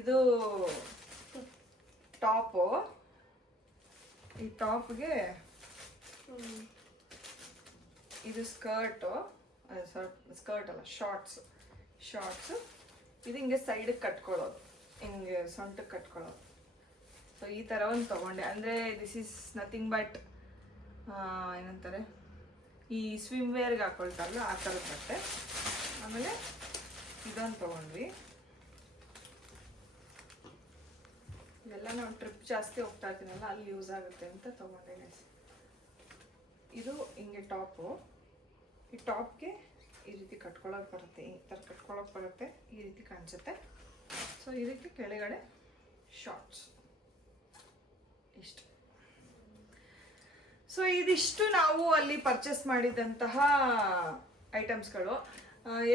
ಇದು ಟಾಪು. ಈ ಟಾಪ್ಗೆ ಇದು ಸ್ಕರ್ಟು, ಸ್ಕರ್ಟ್ ಅಲ್ಲ ಶಾರ್ಟ್ಸ್. ಇದು ಹಿಂಗೆ ಸೈಡಿಗೆ ಕಟ್ಕೊಳ್ಳೋದು, ಹಿಂಗೆ ಸೊಂಟಕ್ಕೆ ಕಟ್ಕೊಳ್ಳೋದು. ಸೊ ಈ ಥರ ಒಂದು ತೊಗೊಂಡೆ. ಅಂದರೆ ದಿಸ್ ಈಸ್ ನಥಿಂಗ್ ಬಟ್ ಏನಂತಾರೆ, ಈ ಸ್ವಿಮ್ ವೇರ್ಗೆ ಹಾಕೊಳ್ತಾರಲ್ಲ ಆ ಥರದ ಬಟ್ಟೆ. ಆಮೇಲೆ ಇದೊಂದು ತೊಗೊಂಡ್ವಿ. ಇದೆಲ್ಲ ನಾವು ಟ್ರಿಪ್ ಜಾಸ್ತಿ ಹೋಗ್ತಾ ಇರ್ತೀನಲ್ಲ, ಅಲ್ಲಿ ಯೂಸ್ ಆಗುತ್ತೆ ಅಂತ ತೊಗೊಂಡೆ ಗೈಸ್. ಇದು ಹಿಂಗೆ ಟಾಪು. ಈ ಟಾಪ್ಗೆ ಈ ರೀತಿ ಕಟ್ಕೊಳ್ಳೋಕೆ ಬರುತ್ತೆ, ಈ ಥರ ಕಟ್ಕೊಳ್ಳೋಕೆ ಬರುತ್ತೆ, ಈ ರೀತಿ ಕಾಣಿಸುತ್ತೆ. ಸೊ ಇದಕ್ಕೆ ಕೆಳಗಡೆ ಶಾರ್ಟ್ಸ್ ಇಷ್ಟು. ಸೊ ಇದಿಷ್ಟು ನಾವು ಅಲ್ಲಿ ಪರ್ಚೇಸ್ ಮಾಡಿದಂತಹ ಐಟಮ್ಸ್ಗಳು.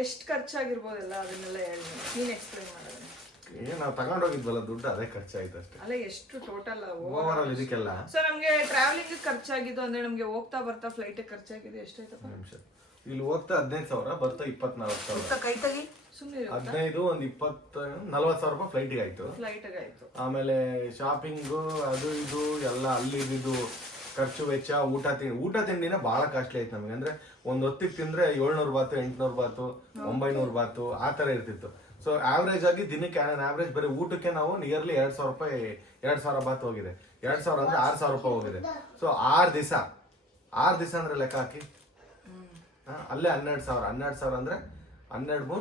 ಎಷ್ಟು ಖರ್ಚಾಗಿರ್ಬೋದಲ್ಲ ಅದನ್ನೆಲ್ಲ ಹೇಳಿ, ನೀನು ಎಕ್ಸ್ಪ್ಲೇನ್ ಮಾಡೋದನ್ನ. ನಾವು ತಗೊಂಡೋಗಿದ್ವಲ್ಲ ದುಡ್ಡು, ಅದೇ ಖರ್ಚಾಯ್ತು ಅಷ್ಟೇ. ಅಲ್ಲ ಎಷ್ಟು ಟೋಟಲ್ ಓವರ್ ಆಲ್ ಇದಕ್ಕೆಲ್ಲ. ಸೊ ನಮ್ಗೆ ಟ್ರಾವೆಲಿಂಗ್ ಖರ್ಚಾಗಿದ್ದು ಅಂದ್ರೆ ನಮ್ಗೆ ಹೋಗ್ತಾ ಬರ್ತಾ ಫ್ಲೈಟ್ ಖರ್ಚಾಗಿದೆ ಎಷ್ಟಾಯ್ತಪ್ಪ? ನಿಮಿಷ ಇಲ್ಲಿ ಹೋಗ್ತಾ 15,000, ಬರ್ತಾ 24,000. ಕೈ ತೆಗಿ. ಸುಮ್ಮನೆ 15 ಒಂದು 40,000 ರೂಪಾಯಿ ಫ್ಲೈಟಿಗೆ ಆಯ್ತು. ಫ್ಲೈಟ್ಗೆ ಆಯ್ತು. ಆಮೇಲೆ ಶಾಪಿಂಗು ಅದು ಇದು ಎಲ್ಲ ಅಲ್ಲಿ ಇದು ಖರ್ಚು ವೆಚ್ಚ, ಊಟ ತಿಂಡಿನ ಬಹಳ ಕಾಸ್ಟ್ಲಿ ಆಯ್ತು ನಮಗೆ. ಅಂದ್ರೆ ಒಂದ್ ಹೊತ್ತಿಗೆ ತಿಂದ್ರೆ 700 ಬಾತು, 800 ಬಾತು, 900 ಬಾತು ಆ ತರ ಇರ್ತಿತ್ತು. ಸೊ ಆವ್ರೇಜ್ ಆಗಿ ದಿನಕ್ಕೆ ಆವ್ರೇಜ್ ಬರೀ ಊಟಕ್ಕೆ ನಾವು ನಿಯರ್ಲಿ 2,000 ರೂಪಾಯಿ, 2,000 ಬಾತ್ ಹೋಗಿದೆ. 2,000 ಅಂದ್ರೆ 6,000 ರೂಪಾಯಿ ಹೋಗಿದೆ. ಸೊ 6 ದಿವಸ ಅಂದ್ರೆ ಲೆಕ್ಕ ಹಾಕಿ, ಅಲ್ಲೇ 12,000. 12,000 ಅಂದ್ರೆ 12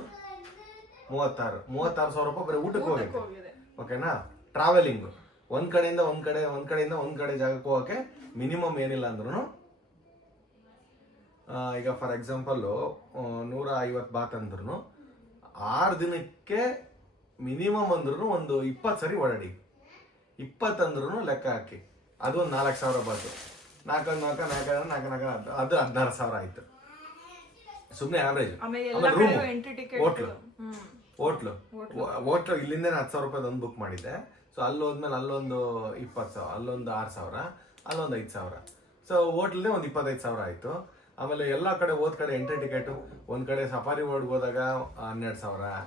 36, 36,000 ರೂಪಾಯಿ ಬರೀ ಊಟಕ್ಕೆ ಹೋಗಿದೆ. ಓಕೆನಾ? ಟ್ರಾವೆಲಿಂಗ್ ಒಂದ್ ಕಡೆಯಿಂದ ಒಂದ್ ಕಡೆ ಜಾಗಕ್ಕೆ ಹೋಗಕ್ಕೆ ಮಿನಿಮಮ್ ಏನಿಲ್ಲ ಅಂದ್ರೂ, ಈಗ ಫಾರ್ ಎಕ್ಸಾಂಪಲ್ 150 ಬಾತ್ ಅಂದ್ರೂ 6 ದಿನಕ್ಕೆ ಮಿನಿಮಮ್ ಅಂದ್ರೂ ಒಂದು 20 ಸರಿ ಓಡಾಡಿ. 20 ಅಂದ್ರೂ ಲೆಕ್ಕ ಹಾಕಿ, ಅದು ಒಂದು 4,000 ಬಾತು. 4 ಅದು 16,000 ಆಯ್ತು ಸುಮ್ನೆ ಆವ್ರೇಜ್. ಹೋಟ್ಲು ಇಲ್ಲಿಂದ 10,000 ರೂಪಾಯಿ ಒಂದು ಬುಕ್ ಮಾಡಿದ್ದೆ. ಸೊ ಅಲ್ಲಿ ಹೋದ್ಮೇಲೆ ಅಲ್ಲೊಂದು 20,000, ಅಲ್ಲೊಂದು 6,000, ಅಲ್ಲೊಂದು 5,000. ಸೊ ಹೋಟ್ಲದೇ ಒಂದು 25,000 ಆಯ್ತು. ಆಮೇಲೆ ಎಲ್ಲಾ ಕಡೆ ಹೋದ್ ಕಡೆ ಎಂಟ್ರಿ ಟಿಕೆಟ್, ಒಂದ್ ಕಡೆ ಸಫಾರಿ ವರ್ಲ್ಡ್ ಹೋದಾಗ 12,000,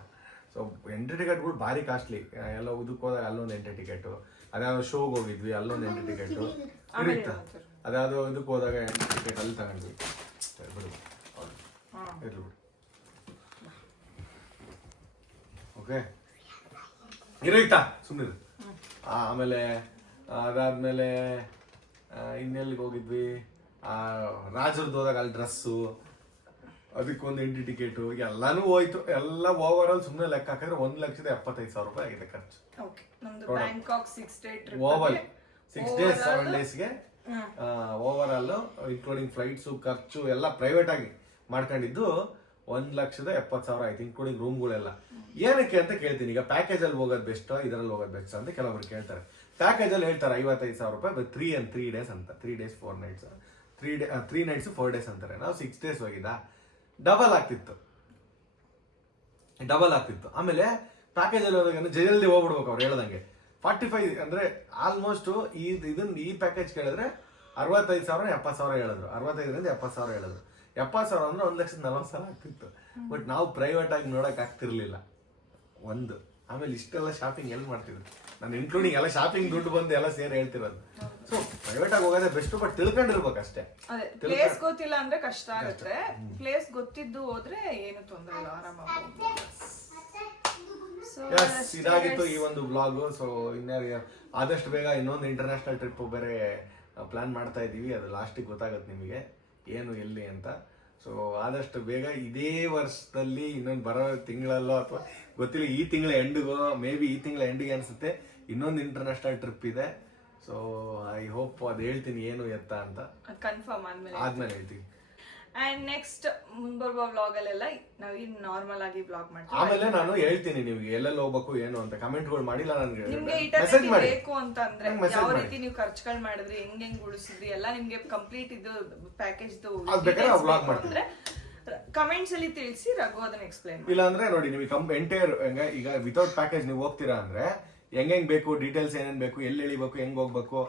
ಸೊ ಎಂಟ್ರಿ ಟಿಕೆಟ್ಗಳು ಭಾರಿ ಕಾಸ್ಟ್ಲಿ. ಎಲ್ಲ ಉದಕ್ಕೆ ಹೋದಾಗ ಅಲ್ಲೊಂದು ಎಂಟ್ರಿ ಟಿಕೆಟು, ಅದ್ಯಾವುದೋ ಶೋಗೆ ಹೋಗಿದ್ವಿ ಅಲ್ಲೊಂದು ಎಂಟ್ರಿ ಟಿಕೆಟು ಇರುತ್ತೆ. ಅದ್ಯಾವುದೋ ಇದಕ್ಕೆ ಹೋದಾಗ ಎಂಟ್ರಿ ಟಿಕೆಟ್ ಅಲ್ಲಿ ತಗೊಂಡ್ವಿ. ಇರ್ಲಿ ಬಿಡಿ. ಓಕೆ ಇರೋಯ್ತಾ ಸುಮ್ಮನೆ. ಆಮೇಲೆ ಅದಾದ್ಮೇಲೆ ಇನ್ನೆಲ್ಲಿಗೆ ಹೋಗಿದ್ವಿ, ರಾಜರದ್ದು ಹೋದಾಗ ಅಲ್ಲಿ ಡ್ರೆಸ್ಸು, ಅದಕ್ಕೊಂದು ಎಂಟ್ರಿ ಟಿಕೆಟು ಎಲ್ಲಾನು ಹೋಯ್ತು. ಎಲ್ಲ ಓವರ್ ಆಲ್ ಸುಮ್ಮನೆ ಲೆಕ್ಕ ಹಾಕಿದ್ರೆ 1,75,000 ರೂಪಾಯಿ ಆಗಿದೆ ಖರ್ಚು. Bangkok 6 day trip over 6 days 7 daysಗೆ ಓವರ್ ಆಲ್ ಇನ್ಕ್ಲೂಡಿಂಗ್ ಫ್ಲೈಟ್ಸು ಖರ್ಚು ಎಲ್ಲ ಪ್ರೈವೇಟ್ ಆಗಿ ಮಾಡ್ಕೊಂಡಿದ್ದು 1,70,000 ಆಯ್ತು, ಇನ್ಕ್ಲೂಡಿಂಗ್ ರೂಮ್ಗಳೆಲ್ಲ. ಏನಕ್ಕೆ ಅಂತ ಕೇಳ್ತೀನಿ. ಈಗ ಪ್ಯಾಕೇಜ್ ಅಲ್ಲಿ ಹೋಗೋದು ಬೆಸ್ಟ್, ಇದರಲ್ಲಿ ಹೋಗೋದು ಬೆಸ್ಟ್ ಅಂತ ಕೆಲವೊಬ್ರು ಕೇಳ್ತಾರೆ. ಪ್ಯಾಕೇಜ್ ಅಲ್ಲಿ ಹೇಳ್ತಾರೆ 55,000 ರೂಪಾಯಿ 3 days ಅಂತ, 3 days 4 nights, 3 nights 4 days ಅಂತಾರೆ. ನಾವು 6 days ಹೋಗಿದ್ದ, ಡಬಲ್ ಆಗ್ತಿತ್ತು. ಆಮೇಲೆ ಪ್ಯಾಕೇಜ್ ಅಲ್ಲಿ ಹೋದಾಗ ಜಲ್ದಿ ಹೋಗ್ಬಿಡ್ಬೇಕು ಅವ್ರು ಹೇಳ್ದಂಗೆ. 45 ಅಂದ್ರೆ ಆಲ್ಮೋಸ್ಟ್ ಈ ಪ್ಯಾಕೇಜ್ ಕೇಳಿದ್ರೆ 65,000 70,000 ಹೇಳಿದ್ರು. 65,000 70,000 ಹೇಳಿದ್ರು. 70,000 ಅಂದ್ರೆ 1,40,000 ಆಗ್ತಿತ್ತು. ಬಟ್ ನಾವು ಪ್ರೈವೇಟ್ ಆಗಿ ನೋಡಕ್ ಆಗ್ತಿರ್ಲಿಲ್ಲ ಒಂದು. ಆಮೇಲೆ ಇಷ್ಟೆಲ್ಲ ಶಾಪಿಂಗ್ ಎಲ್ಲಿ ಮಾಡ್ತಿದ್ರು ನಾನು, ಇನ್ಕ್ಲೂಡಿಂಗ್ ಎಲ್ಲ ಶಾಪಿಂಗ್ ದುಡ್ಡು ಬಂದು ಎಲ್ಲ ಸೇರಿ ಹೇಳ್ತಿರೋದು. ಸೊ ಪ್ರೈವೇಟ್ ಆಗಿ ಹೋಗೋದೇ ಬೆಸ್ಟ್, ಬಟ್ ತಿಳ್ಕೊಂಡಿರ್ಬೇಕು ಅಷ್ಟೇ. ಪ್ಲೇಸ್ ಗೊತ್ತಿಲ್ಲ ಅಂದ್ರೆ ಕಷ್ಟ ಆಗುತ್ತೆ. ಪ್ಲೇಸ್ ಗೊತ್ತಿದ್ದು ಹೋದ್ರೆ ಏನು ತೊಂದರೆ ಇಲ್ಲ, ಆರಾಮಾಗಿ. ಇದಾಗಿತ್ತು ಈ ಒಂದು ಬ್ಲಾಗು. ಸೊ ಆದಷ್ಟು ಬೇಗ ಇನ್ನೊಂದು ಇಂಟರ್ನ್ಯಾಷನಲ್ ಟ್ರಿಪ್ ಬೇರೆ ಪ್ಲಾನ್ ಮಾಡ್ತಾ ಇದೀವಿ. ಅದು ಲಾಸ್ಟಿಗೆ ಗೊತ್ತಾಗುತ್ತೆ ನಿಮಗೆ ಏನು ಎಲ್ಲಿ ಅಂತ. ಸೊ ಆದಷ್ಟು ಬೇಗ ಇದೇ ವರ್ಷದಲ್ಲಿ ಇನ್ನೊಂದು ಬರೋ ತಿಂಗಳಲ್ಲೋ ಅಥವಾ ಗೊತ್ತಿಲ್ಲ, ಈ ತಿಂಗಳ ಎಂಡ್ಗೋ, ಮೇ ಬಿ ಈ ತಿಂಗಳ ಎಂಡಿಗೆ ಅನ್ಸುತ್ತೆ ಇನ್ನೊಂದು ಇಂಟರ್ನ್ಯಾಷನಲ್ ಟ್ರಿಪ್ ಇದೆ. ಸೊ ಐ ಹೋಪ್ ಅದು ಹೇಳ್ತೀನಿ ಏನು ಎತ್ತ ಅಂತ, ಕನ್ಫರ್ಮ್ ಆದ್ಮೇಲೆ ಹೇಳ್ತೀನಿ. ಅಂಡ್ ನೆಕ್ಸ್ಟ್ ಮುಂಬರುವ ವ್ಲಾಗ್ ಅಲ್ಲೆಲ್ಲ ನಾವು ನಾರ್ಮಲ್ ಆಗಿ ವ್ಲಾಗ್ ಮಾಡ್ತೀವಿ. ಆಮೇಲೆ ನಾನು ಹೇಳ್ತೀನಿ ನಿಮ್ಗೆ ಎಲ್ಲೆಲ್ಲಿ ಹೋಗ್ಬೇಕು ಏನು ಅಂತ. ಕಮೆಂಟ್ಗಳು ಮಾಡಿಲ್ಲ ನಿಮ್ಗೆ ನನಗೆ, ಇಟರ್ನಿಟಿ ಬೇಕು ಅಂತ ಅಂದ್ರೆ ಯಾವ ರೀತಿ ನೀವು ಖರ್ಚುಗಳು ಮಾಡಿದ್ರಿ, ಹೆಂಗ್ ಉಳಿಸಿದ್ರಿ ಎಲ್ಲ ನಿಮ್ಗೆ ಕಂಪ್ಲೀಟ್ ಇದು ಪ್ಯಾಕೇಜ್ ಅಂದ್ರೆ ಕಮೆಂಟ್ಸ್ ಅಲ್ಲಿ ತಿಳಿಸಿ, ರಘು ಅದನ್ನ ಎಕ್ಸ್ಪ್ಲೈನ್. ಇಲ್ಲ ಅಂದ್ರೆ ನೋಡಿ ನೀವು ಎಂಟೈರ್ ಈಗ ವಿತೌಟ್ ಪ್ಯಾಕೇಜ್ ನೀವು ಹೋಗ್ತೀರಾ ಅಂದ್ರೆ ಹೆಂಗ್ ಬೇಕು, ಡೀಟೇಲ್ಸ್ ಏನೇನ್ ಬೇಕು, ಎಲ್ಲಿ ಇಳಿಬೇಕು, ಹೆಂಗ್ ಹೋಗ್ಬೇಕು,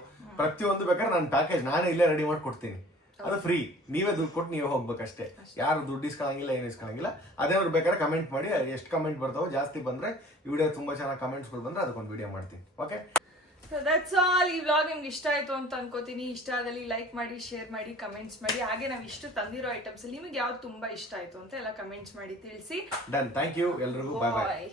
ಪ್ರತಿಯೊಂದು ಬೇಕಾದ್ರೆ ನಾನು ಪ್ಯಾಕೇಜ್ ನಾನೇ ಇಲ್ಲೇ ರೆಡಿ ಮಾಡಿ ಕೊಡ್ತೀನಿ. ಅದು ಫ್ರೀ, ನೀವೇ ದುಡ್ಡು ಕೊಟ್ಟು ನೀವೇ ಹೋಗ್ಬೇಕಷ್ಟೇ. ಯಾರು ದುಡ್ಡು ಇಸ್ಕೊಳಂಗಿಲ್ಲ, ಏನು ಇಸ್ಕೊಳಂಗಿಲ್ಲ. ಅದೇವ್ರು ಬೇಕಾದ್ರೆ ಕಮೆಂಟ್ ಮಾಡಿ, ಎಷ್ಟು ಕಮೆಂಟ್ ಬರ್ತಾವೋ ಜಾಸ್ತಿ ಬಂದ್ರೆ, ವಿಡಿಯೋ ತುಂಬಾ ಚೆನ್ನಾಗಿ ಕಮೆಂಟ್ಸ್ಗಳು ಬಂದ್ರೆ ಅದಕ್ಕೊಂದು ವಿಡಿಯೋ ಮಾಡ್ತೀನಿ. Okay, so that's all. ಈ ವ್ಲಾಗ್ ನಿಮ್ಗೆ ಇಷ್ಟ ಆಯ್ತು ಅಂತ ಅನ್ಕೋತೀನಿ. ಇಷ್ಟ ಆದಲ್ಲಿ ಲೈಕ್ ಮಾಡಿ, ಶೇರ್ ಮಾಡಿ, ಕಮೆಂಟ್ಸ್ ಮಾಡಿ. ಹಾಗೆ ನಾವು ಇಷ್ಟು ತಂದಿರೋ ಐಟಮ್ಸ್ ನಿಮಗೆ ಯಾವ್ದು ತುಂಬಾ ಇಷ್ಟ ಆಯ್ತು ಅಂತ ಎಲ್ಲ ಕಮೆಂಟ್ಸ್ ಮಾಡಿ ತಿಳಿಸಿ. ಡನ್, ಥ್ಯಾಂಕ್ ಯು ಎಲ್ರಿಗೂ. ಬಾಯ್ ಬಾಯ್.